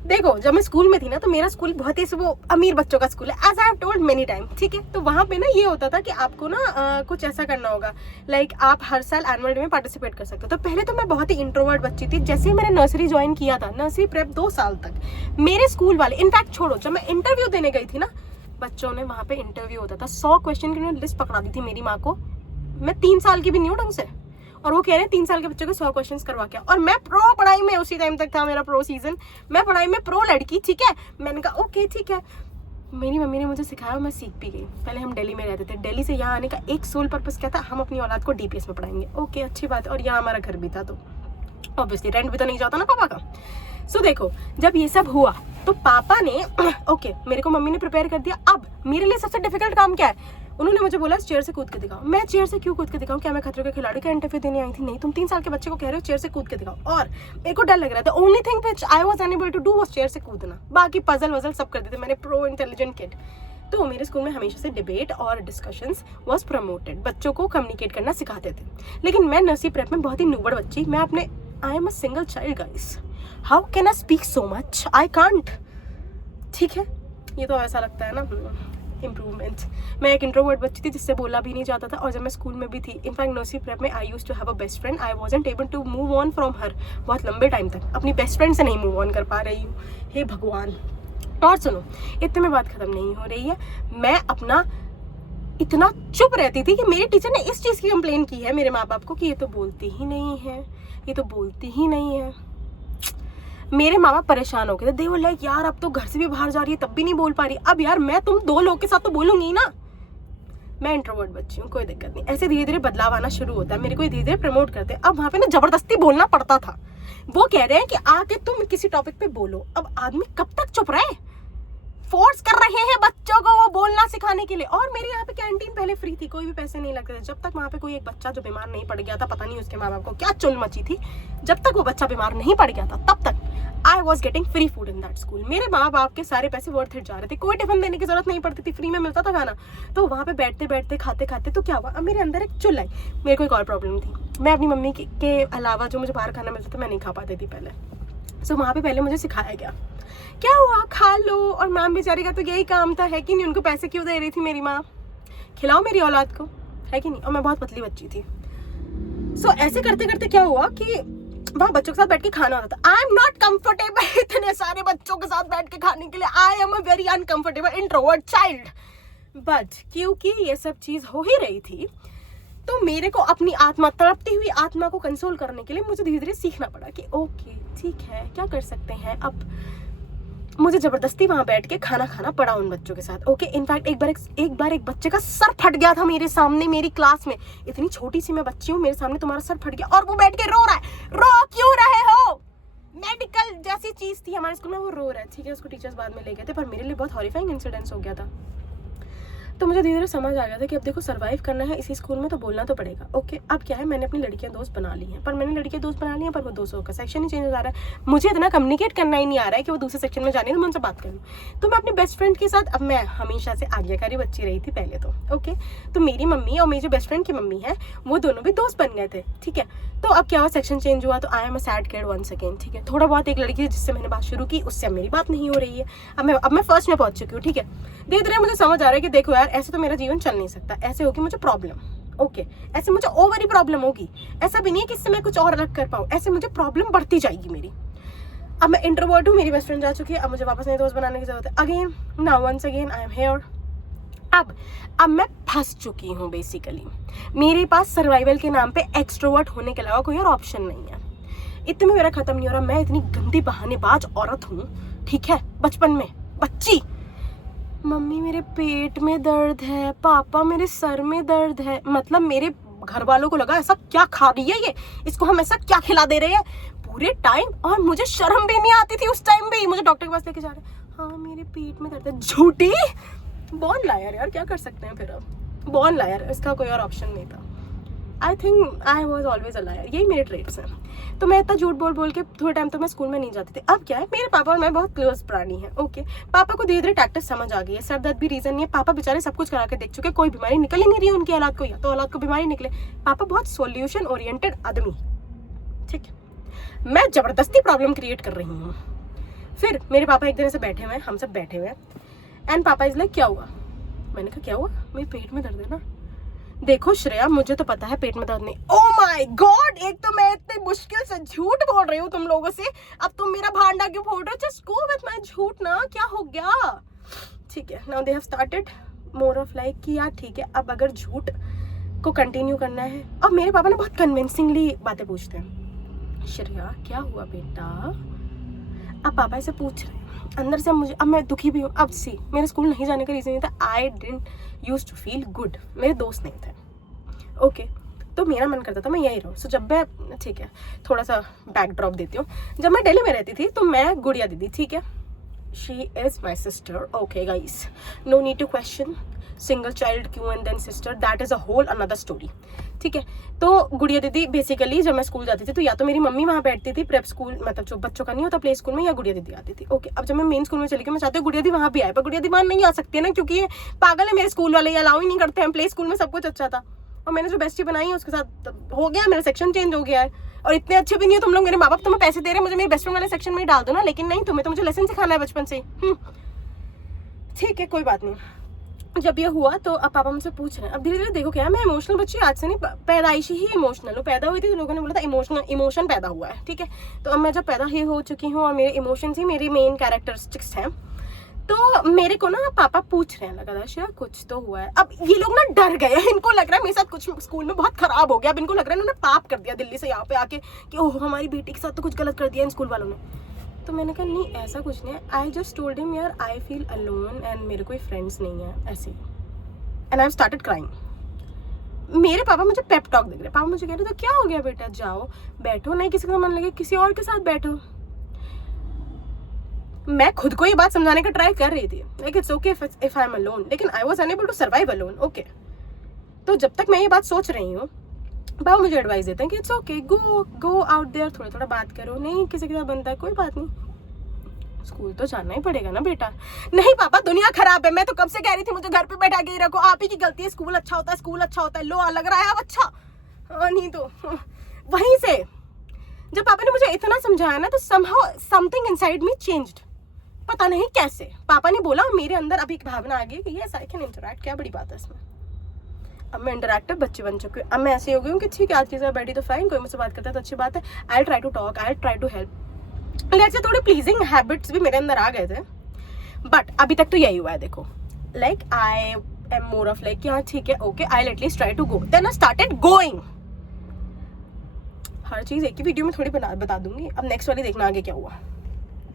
देखो जब मैं स्कूल में थी ना तो मेरा स्कूल बहुत ही वो अमीर बच्चों का स्कूल है, as I have told many time, ठीक है। तो वहाँ पे ना ये होता था कि आपको ना कुछ ऐसा करना होगा, लाइक आप हर साल एनुअल डे में पार्टिसिपेट कर सकते हो। तो पहले तो मैं बहुत ही इंट्रोवर्ट बच्ची थी। जैसे ही मैंने नर्सरी ज्वाइन किया था, नर्सरी प्रेप 2 साल तक मेरे स्कूल वाले, इनफैक्ट छोड़ो, जब मैं इंटरव्यू देने गई थी ना, बच्चों ने वहाँ पे इंटरव्यू होता था, 100 क्वेश्चन की लिस्ट पकड़ा दी थी मेरी माँ को। मैं 3 साल की भी नहीं हूँ ढंग से, और वो कह रहे हैं 3 साल के बच्चे को 100 क्वेश्चंस करवा के। और मैं प्रो पढ़ाई में, उसी टाइम तक था मेरा प्रो सीजन, मैं पढ़ाई में प्रो लड़की, ठीक है। मैंने कहा ओके ठीक है। मेरी मम्मी ने मुझे सिखाया, मैं सीख भी गई। पहले हम दिल्ली में रहते थे, दिल्ली से यहाँ आने का एक सोल पर्पस क्या था, हम अपनी औलाद को डीपीएस में पढ़ाएंगे। ओके अच्छी बात है, और यहाँ हमारा घर भी था, तो ऑब्वियसली रेंट भी तो नहीं जाता ना पापा का। सो देखो जब ये सब हुआ तो पापा ने ओके मेरे को मम्मी ने प्रिपेयर कर दिया। अब मेरे लिए सबसे डिफिकल्ट काम क्या है, उन्होंने मुझे बोला चेयर से कूद के दिखाओ। मैं चेयर से क्यों कूद के दिखाऊं, क्या मैं खतरों के खिलाड़ी का इंटरव्यू देने आई थी? नहीं, तुम 3 साल के बच्चे को कह रहे हो चेयर से कूद के दिखाओ। और मेरे को डर लग रहा था, only thing which I was unable to do was chair से कूदना, बाकी पजल वजल सब कर देते। मैंने प्रो इंटेलिजेंट किड। तो मेरे स्कूल में हमेशा से डिबेट और डिस्कशंस वाज प्रमोटेड, बच्चों को कम्युनिकेट करना सिखाते थे। लेकिन मैं नर्सरी प्रेप में बहुत ही नुबड़ बच्ची, मैं अपने, आई am a single child guys, how can I speak so much, I can't, ठीक है। ये तो ऐसा लगता है ना इम्प्रूवमेंट। मैं एक इंट्रोवर्ट बच्ची थी जिससे बोला भी नहीं जाता था। और जब मैं स्कूल में भी थी, इनफैक्ट नर्सरी प्रेप में, I used to have a best friend, I wasn't able to move on from her. बहुत लंबे टाइम तक अपनी बेस्ट फ्रेंड से नहीं मूव ऑन कर पा रही हूँ, हे भगवान। और सुनो, इतने में बात खत्म नहीं हो रही है। मैं अपना इतना चुप रहती थी कि मेरे टीचर ने इस चीज़ की कंप्लेन की है मेरे माँ बाप को कि ये तो बोलती ही नहीं है, ये तो बोलती ही नहीं है। मेरे माँ बाप परेशान हो गए थे, दे वर लाइक यार अब तो घर से भी बाहर जा रही है तब भी नहीं बोल पा रही। अब यार मैं तुम 2 लोग के साथ तो बोलूंगी ना। मैं इंट्रोवर्ट बच्ची हूँ, कोई दिक्कत नहीं। ऐसे धीरे धीरे बदलाव आना शुरू होता है, मेरे को धीरे धीरे प्रमोट करते हैं। अब वहाँ पे ना जबरदस्ती बोलना पड़ता था। वो कह रहे हैं कि आके तुम किसी टॉपिक पे बोलो। अब आदमी कब तक चुप रहे, फोर्स कर रहे हैं बच्चों को वो बोलना सिखाने के लिए। और मेरे यहाँ पे कैंटीन पहले फ्री थी, कोई भी पैसे नहीं लगते थे। जब तक वहाँ पे कोई एक बच्चा जो बीमार नहीं पड़ गया था, पता नहीं उसके माँ बाप को क्या चुल मची थी, जब तक वो बच्चा बीमार नहीं पड़ गया था तब तक I was getting free food in that school. मेरे माँ बाप के सारे पैसे वर्थ इट जा रहे थे, कोई टिफिन देने की जरूरत नहीं पड़ती थी, फ्री में मिलता था खाना। तो वहाँ पे बैठते बैठते खाते खाते तो क्या हुआ, अब मेरे अंदर एक चुल आई। मेरे को एक और प्रॉब्लम थी, मैं अपनी मम्मी के अलावा जो मुझे बाहर खाना मिलता था मैं नहीं खा पाती थी पहले। सो वहाँ पे पहले मुझे सिखाया गया, क्या हुआ खा लो। और माँ बेचारी का तो यही काम था, है कि नहीं, उनको पैसे क्यों दे रही थी मेरी माँ, खिलाओ मेरी औलाद को, है कि नहीं। और मैं बहुत पतली बच्ची थी। सो ऐसे करते करते क्या हुआ कि वहाँ बच्चों के साथ बैठ के खाना होता था। आई एम नॉट कंफर्टेबल इतने सारे बच्चों के साथ बैठ के खाने के लिए, आई am a very uncomfortable introvert child. But क्योंकि ये सब चीज हो ही रही थी तो मेरे को अपनी आत्मा, तड़पती हुई आत्मा को कंसोल करने के लिए मुझे धीरे धीरे सीखना पड़ा कि ओके ठीक है क्या कर सकते हैं। अब मुझे जबरदस्ती वहां बैठ के खाना खाना पड़ा उन बच्चों के साथ। ओके इनफैक्ट एक बार एक बच्चे का सर फट गया था मेरे सामने, मेरी क्लास में। इतनी छोटी सी मैं बच्ची हूँ, मेरे सामने तुम्हारा सर फट गया और वो बैठ के रो रहा है। रो क्यों रहे हो, मेडिकल जैसी चीज थी हमारे स्कूल में, वो रो रहा है, ठीक है। उसको टीचर्स बाद में ले गए थे, पर मेरे लिए बहुत हॉरिफाइंग इंसिडेंस हो गया था। तो मुझे धीरे धीरे समझ आ गया था कि अब देखो सर्वाइव करना है इसी स्कूल में तो बोलना तो पड़ेगा। ओके अब क्या है, मैंने अपनी लड़कियां दोस्त बना ली हैं, पर मैंने लड़कियां दोस्त बना ली हैं पर वो 200 का सेक्शन ही चेंज हो जा रहा है। मुझे इतना कम्युनिकेट करना ही नहीं आ रहा है कि वो दूसरे सेक्शन में जाने तो मैं उनसे बात करूँ। तो मैं अपनी बेस्ट फ्रेंड के साथ, अब मैं हमेशा से आज्ञाकारी बच्ची रही थी पहले तो, ओके। तो मेरी मम्मी और मेरी जो बेस्ट फ्रेंड की मम्मी है वो दोनों भी दोस्त बन गए थे, ठीक है। तो अब क्या हुआ, सेक्शन चेंज हुआ तो I am a sad kid once again, ठीक है। थोड़ा बहुत एक लड़की जिससे मैंने बात शुरू की उससे अब मेरी बात नहीं हो रही है। अब मैं फर्स्ट में पहुंच चुकी हूँ, ठीक है। धीरे धीरे मुझे समझ आ रहा है कि देखो यार ऐसे तो मेरा जीवन चल नहीं सकता, ऐसे होगी मुझे प्रॉब्लम, ओके। ऐसे मुझे ओवर ही प्रॉब्लम होगी, ऐसा भी नहीं है कि इससे मैं कुछ और अलग कर पाऊँ, ऐसे मुझे प्रॉब्लम बढ़ती जाएगी मेरी। अब मैं इंट्रोवर्ट हूँ, मेरी बेस्ट फ्रेंड जा चुकी है, अब मुझे वापस नए दोस्त बनाने की जरूरत है। Again now once again I am here. अब मैं फंस चुकी हूँ बेसिकली। मेरे पास सर्वाइवल के नाम पे एक्सट्रोवर्ट होने के अलावा कोई और ऑप्शन नहीं है। इतने में मेरा खत्म नहीं हो रहा, मैं इतनी गंदी बहानेबाज औरत हूँ, ठीक है। बचपन में बच्ची, मम्मी मेरे पेट में दर्द है, पापा मेरे सर में दर्द है, मतलब मेरे घर वालों को लगा ऐसा क्या खा रही है ये, इसको हम ऐसा क्या खिला दे रहे हैं पूरे टाइम। और मुझे शर्म भी नहीं आती थी उस टाइम भी, मुझे डॉक्टर के पास लेके जा रहे हैं, हाँ मेरे पेट में दर्द है। झूठी बॉर्न लायर यार, क्या कर सकते हैं फिर, अब बॉर्न लायर, इसका कोई और ऑप्शन नहीं था। I think I was always a liar, यही मेरे ट्रेट्स हैं। तो मैं इतना झूठ बोल के थोड़े टाइम तो मैं स्कूल में नहीं जाती थी। अब क्या है, मेरे पापा और मैं बहुत क्लोज प्राणी हैं, ओके। पापा को धीरे धीरे टैक्टिस समझ आ गई है, सर दर्द भी रीजन नहीं है। पापा बेचारे सब कुछ करा के देख चुके, कोई बीमारी निकल ही नहीं रही है उनकी औलाद को, या तो औलाद को बीमारी निकले। पापा बहुत सोल्यूशन ओरिएंटेड आदमी, ठीक है। मैं जबरदस्ती प्रॉब्लम क्रिएट कर रही हूँ। फिर मेरे पापा एक दिन ऐसे बैठे हुए हैं, हम सब बैठे हुए हैं, एंड पापा इज लाइक क्या हुआ? मैंने कहा क्या हुआ? मेरे पेट में दर्द है ना। देखो श्रेया, मुझे तो पता है पेट में दर्द नहीं। ओह माय गॉड, एक तो मैं इतनी मुश्किल से झूठ बोल रही हूँ तुम लोगों से, अब तुम मेरा भांडा क्यों फोड़ रहे हो? जस्ट गो विथ माय झूठ ना, क्या हो गया? ठीक है, now they have started more of like कि यार ठीक है, अब अगर झूठ को कंटिन्यू करना है। अब मेरे पापा ना बहुत कन्विंसिंगली बातें पूछते हैं, श्रेया क्या हुआ बेटा? अब पापा ऐसे पूछ रहे हैं अंदर से, मुझे अब मैं दुखी भी हूँ। अब सी, मेरे स्कूल नहीं जाने का रीज़न ये था, I didn't use to feel good, मेरे दोस्त नहीं थे, ओके तो मेरा मन करता था मैं यही रहूँ। सो जब मैं, ठीक है थोड़ा सा बैकड्रॉप देती हूँ, जब मैं दिल्ली में रहती थी तो मैं गुड़िया दीदी, ठीक है she is my sister, okay guys, no need to question single child क्यों and then sister, that is a whole another story, ठीक है। तो गुड़िया दीदी बेसिकली जब मैं स्कूल जाती थी तो या तो मेरी मम्मी वहाँ बैठती थी, प्रेप स्कूल मतलब जो बच्चों का नहीं होता प्ले स्कूल में, या गुड़िया दीदी आती थी, ओके। अब जब मैं मेन स्कूल में चली गई, मैं चाहती हूँ गुड़िया दी वहाँ भी आए, पर गुड़िया दी वहाँ नहीं आ सकती है ना, क्योंकि ये पागल है, मेरे स्कूल वाले अलाउ ही नहीं करते हैं। प्ले स्कूल में सब कुछ अच्छा था, और मैंने जो बेस्टी बनाई है उसके साथ हो गया, मेरा सेक्शन चेंज हो गया है, और इतने अच्छे भी नहीं हो तुम लोग, मेरे माँ बाप तुम्हें पैसे दे रहे हैं मुझे मेरे बेस्ट फ्रेंड वाले सेक्शन में ही डाल दो ना, लेकिन नहीं, तुम्हें तो मुझे लेसन सिखाना है बचपन से। ठीक है कोई बात नहीं। जब ये हुआ तो अब पापा मुझसे पूछ रहे हैं, अब धीरे धीरे देखो क्या, मैं इमोशनल बच्ची आज से नहीं, पैदाइशी ही इमोशनल हूँ। पैदा हुई थी तो लोगों ने बोला था इमोशन पैदा हुआ है, ठीक है। तो अब मैं जब पैदा ही हो चुकी हूँ और मेरे इमोशंस ही मेरी मेन कैरेक्टरिस्टिक्स हैं, तो मेरे को ना पापा पूछ रहे हैं लगातार कुछ तो हुआ है। अब ये लोग ना डर गए, इनको लग रहा है मेरे साथ कुछ स्कूल में बहुत खराब हो गया, अब इनको लग रहा है इन्होंने पाप कर दिया दिल्ली से यहाँ पे आके कि ओह हमारी बेटी के साथ तो कुछ गलत कर दिया इन स्कूल वालों ने। तो मैंने कहा नहीं ऐसा कुछ नहीं है, आई जस्ट टोल्ड हिम यार आई फील अलोन एंड मेरे कोई फ्रेंड्स नहीं है ऐसे ही, एंड आई स्टार्टेड क्राइंग। मेरे पापा मुझे पेप टॉक दे रहे, पापा मुझे कह रहे तो क्या हो गया बेटा, जाओ बैठो, नहीं किसी का मन लगे किसी और के साथ बैठो। मैं खुद को ये बात समझाने का ट्राई कर रही थी, like it's okay if I am alone, लेकिन I was unable to survive alone, okay. तो जब तक मैं ये बात सोच रही हूँ, पापा मुझे एडवाइस देते हैं कि it's okay, go out there, थोड़ा थोड़ा बात करो, नहीं किसी के साथ बनता है कोई बात नहीं, स्कूल तो जाना ही पड़ेगा ना बेटा। नहीं पापा दुनिया खराब है, मैं तो कब से कह रही थी मुझे घर पे बैठा के ही रखो, आप ही की गलती है, स्कूल अच्छा होता है, स्कूल अच्छा होता है, लो लग रहा है अब अच्छा, नहीं तो वहीं से जब पापा ने मुझे इतना समझाया ना तो somehow something inside me changed, पता नहीं कैसे। पापा ने बोला मेरे अंदर अभी एक भावना आ गई कि यस आई कैन इंटरैक्ट, क्या बड़ी बात है इसमें। अब मैं इंटरैक्टिव बच्चे बन चुकी हूँ, अब मैं ऐसी हो गई हूँ कि ठीक है आज चीज़ बैठी तो फाइन, कोई मुझसे बात करता है तो अच्छी बात है, I try to talk, I try to help, let's say थोड़े प्लीजिंग हैबिट्स भी मेरे अंदर आ गए थे, बट अभी तक तो यही हुआ है। देखो like I am more of like हाँ ठीक है okay I at least try to go, then I started going. हर चीज़ एक ही वीडियो में थोड़ी बता दूंगी, अब नेक्स्ट वाली देखना आगे क्या हुआ।